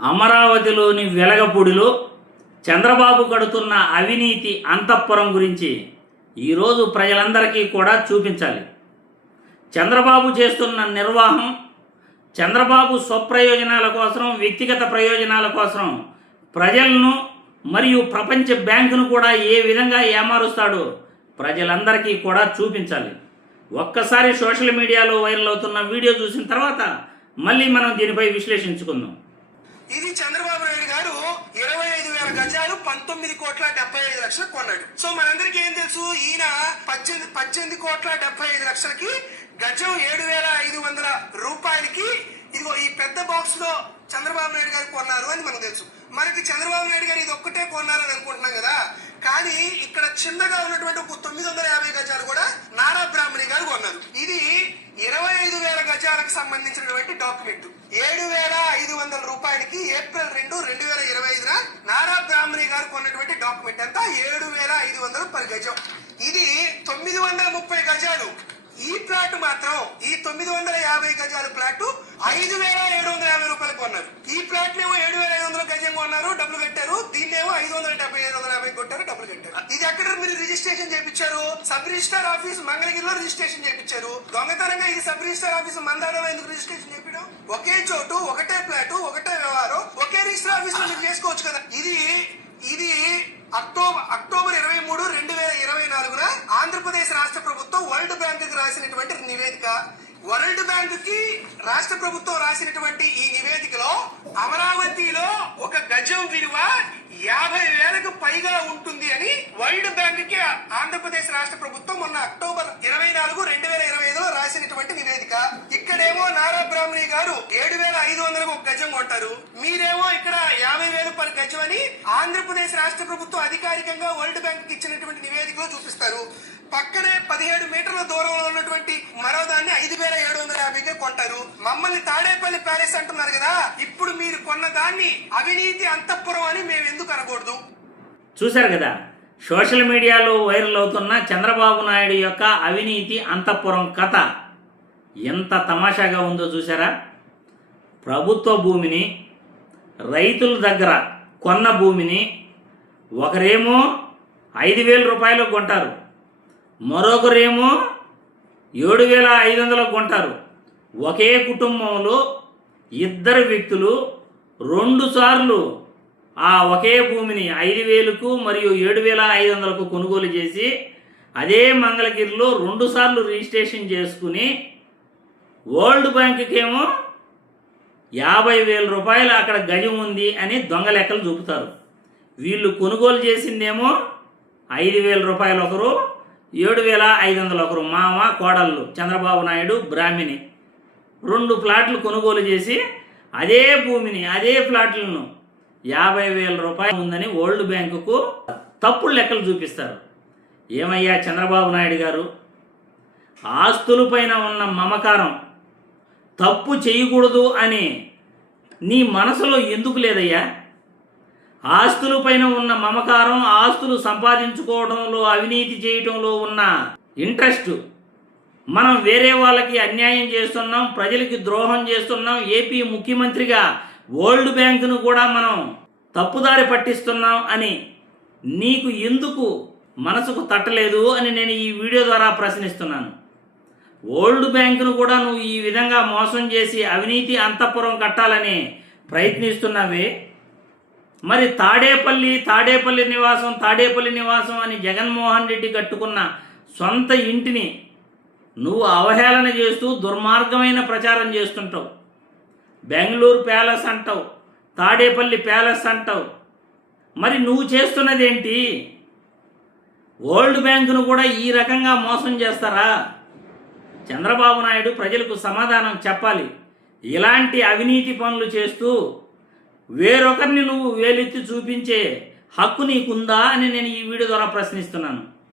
అమరావతిలోని వెలగపూడిలో చంద్రబాబు కడుతున్న అవినీతి అంతఃపురం గురించి ఈరోజు ప్రజలందరికీ కూడా చూపించాలి. చంద్రబాబు చేస్తున్న నిర్వాహం, చంద్రబాబు స్వప్రయోజనాల కోసం, వ్యక్తిగత ప్రయోజనాల కోసం ప్రజలను మరియు ప్రపంచ బ్యాంకును కూడా ఏ విధంగా ఏమారుస్తాడో ప్రజలందరికీ కూడా చూపించాలి. ఒక్కసారి సోషల్ మీడియాలో వైరల్ అవుతున్న వీడియో చూసిన తర్వాత మళ్ళీ మనం దీనిపై విశ్లేషించుకుందాం. ఇది చంద్రబాబు నాయుడు గారు 25,000 గజాలు 19,75,00,000 కొన్నాడు. సో మనందరికీ ఏం తెలుసు, ఈయన 18,75,00,000కి గజం 7,500 రూపాయలకి ఇదిగో ఈ పెద్ద బాక్స్ లో చంద్రబాబు నాయుడు గారు కొన్నారు అని మనకు తెలుసు. మనకి చంద్రబాబు నాయుడు గారు ఇది ఒక్కటే కొన్నారని అనుకుంటున్నాం కదా, కానీ ఇక్కడ చిన్నగా ఉన్నటువంటి ఒక 950 గజాలు కూడా నారా బ్రాహ్మణి గారు కొన్నారు. ఇది 25,000 గజాలకు సంబంధించినటువంటి డాక్యుమెంట్. 7,500 రూపాయలకి ఏప్రిల్ 2, 2025 నారా బ్రాహ్మణి గారు కొన్నటువంటి డాక్యుమెంట్ అంతా 7,500 పర్ గజం. ఇది 930 గజాలు. ఈ ప్లాట్ మాత్రం, ఈ 950 గజాల ప్లాట్ 5,750 రూపాయలు కొన్నారు. ఈ ప్లాట్ నేమో 7,500 గజం కొన్నారు, డబ్బులు కట్టారు. దీన్నేమో 575,50 కొట్టారు, డబ్బులు కట్టారు. ఇది ఎక్కడ మీరు రిజిస్ట్రేషన్ చేయించారు? సబ్ రిజిస్టర్ ఆఫీస్ మంగళగిరిలో రిజిస్ట్రేషన్ చేయించారు. దొంగతనంగా ఇది సబ్ రిజిస్టర్ ఆఫీస్ మందారంలో ఎందుకు రిజిస్ట్రేషన్ చేయించడం? ఒకే చోటు, ఒకటే ప్లాట్, ఒకటే వ్యవహారం, ఒకే రిజిస్టర్ ఆఫీస్ లో మీరు చేసుకోవచ్చు కదా. ఇది అక్టోబర్ 23, 2024 ఆంధ్రప్రదేశ్ రాష్ట్ర ప్రభుత్వం వరల్డ్ బ్యాంక్ కి రాసినటువంటి నివేదిక. వరల్డ్ బ్యాంక్ కి రాష్ట్ర ప్రభుత్వం రాసినటువంటి ఈ నివేదికలో అమరావతిలో ఒక గజం విలువ 50,000కు పైగా ఉంటుంది అని వరల్డ్ బ్యాంక్ కి ఆంధ్రప్రదేశ్ రాష్ట్ర ప్రభుత్వం మొన్న అక్టోబర్ 24, 2025 రాసినటువంటి నివేదిక. ఇక్కడేమో నారా బ్రాహ్మణి గారు 7,500 ఒక గజం కొంటారు, మీరేమో ఇక్కడ 50,000 పర్ గజం అని ఆంధ్రప్రదేశ్ రాష్ట్ర ప్రభుత్వం అధికారికంగా వరల్డ్ బ్యాంక్ కి ఇచ్చినటువంటి నివేదికలో చూపిస్తారు. పక్కనే 17 మీటర్ల దూరంలో ఉన్నటువంటి మరో దాన్ని 5,750కే కొంటారు. మమ్మల్ని తాడేపల్లి ప్యాలెస్ అంటున్నారు కదా, ఇప్పుడు మీరు కొన్న దాన్ని అవినీతి అంతఃపురం అని మేము ఎందుకు అనకూడదు? చూశారు కదా, సోషల్ మీడియాలో వైరల్ అవుతున్న చంద్రబాబు నాయుడు యొక్క అవినీతి అంతఃపురం కథ ఎంత తమాషాగా ఉందో చూసారా. ప్రభుత్వ భూమిని, రైతుల దగ్గర కొన్న భూమిని ఒకరేమో 5,000 రూపాయలకు కొంటారు, మరొకరేమో 7,500 కొంటారు. ఒకే కుటుంబంలో ఇద్దరు వ్యక్తులు 2 సార్లు ఆ ఒకే భూమిని 5,000కు మరియు 7,500కు కొనుగోలు చేసి అదే మంగళగిరిలో 2 సార్లు రిజిస్ట్రేషన్ చేసుకుని వరల్డ్ బ్యాంకుకేమో 50,000 రూపాయలు అక్కడ గజం ఉంది అని దొంగ లెక్కలు చూపుతారు. వీళ్ళు కొనుగోలు చేసిందేమో 5,000 రూపాయలు ఒకరు, 7,500 ఒకరు. మామ కోడళ్ళు చంద్రబాబు నాయుడు బ్రాహ్మణి 2 ప్లాట్లు కొనుగోలు చేసి అదే భూమిని, అదే ప్లాట్లను 50,000 రూపాయలు ఉందని వరల్డ్ బ్యాంకుకు తప్పుడు లెక్కలు చూపిస్తారు. ఏమయ్యా చంద్రబాబు నాయుడు గారు, ఆస్తులపైన ఉన్న మమకారం తప్పు చేయకూడదు అని నీ మనసులో ఎందుకు లేదయ్యా? ఆస్తులపైన ఉన్న మమకారం, ఆస్తులు సంపాదించుకోవడంలో, అవినీతి చేయటంలో ఉన్న ఇంట్రెస్ట్, మనం వేరే వాళ్ళకి అన్యాయం చేస్తున్నాం, ప్రజలకి ద్రోహం చేస్తున్నాం, ఏపీ ముఖ్యమంత్రిగా వరల్డ్ బ్యాంకును కూడా మనం తప్పుదారి పట్టిస్తున్నాం అని నీకు ఎందుకు మనసుకు తట్టలేదు అని నేను ఈ వీడియో ద్వారా ప్రశ్నిస్తున్నాను. వరల్డ్ బ్యాంకును కూడా నువ్వు ఈ విధంగా మోసం చేసి అవినీతి అంతఃపురం కట్టాలని ప్రయత్నిస్తున్నావే, మరి తాడేపల్లి నివాసం అని జగన్మోహన్ రెడ్డి కట్టుకున్న సొంత ఇంటిని నువ్వు అవహేళన చేస్తూ దుర్మార్గమైన ప్రచారం చేస్తుంటావు. బెంగళూరు ప్యాలెస్ అంటావు, తాడేపల్లి ప్యాలెస్ అంటావు. మరి నువ్వు చేస్తున్నదేంటి? వరల్డ్ బ్యాంకును కూడా ఈ రకంగా మోసం చేస్తారా? చంద్రబాబు నాయుడు ప్రజలకు సమాధానం చెప్పాలి. ఇలాంటి అవినీతి పనులు చేస్తూ వేరొకరిని నువ్వు వేలెత్తి చూపించే హక్కు నీకుందా అని నేను ఈ వీడియో ద్వారా ప్రశ్నిస్తున్నాను.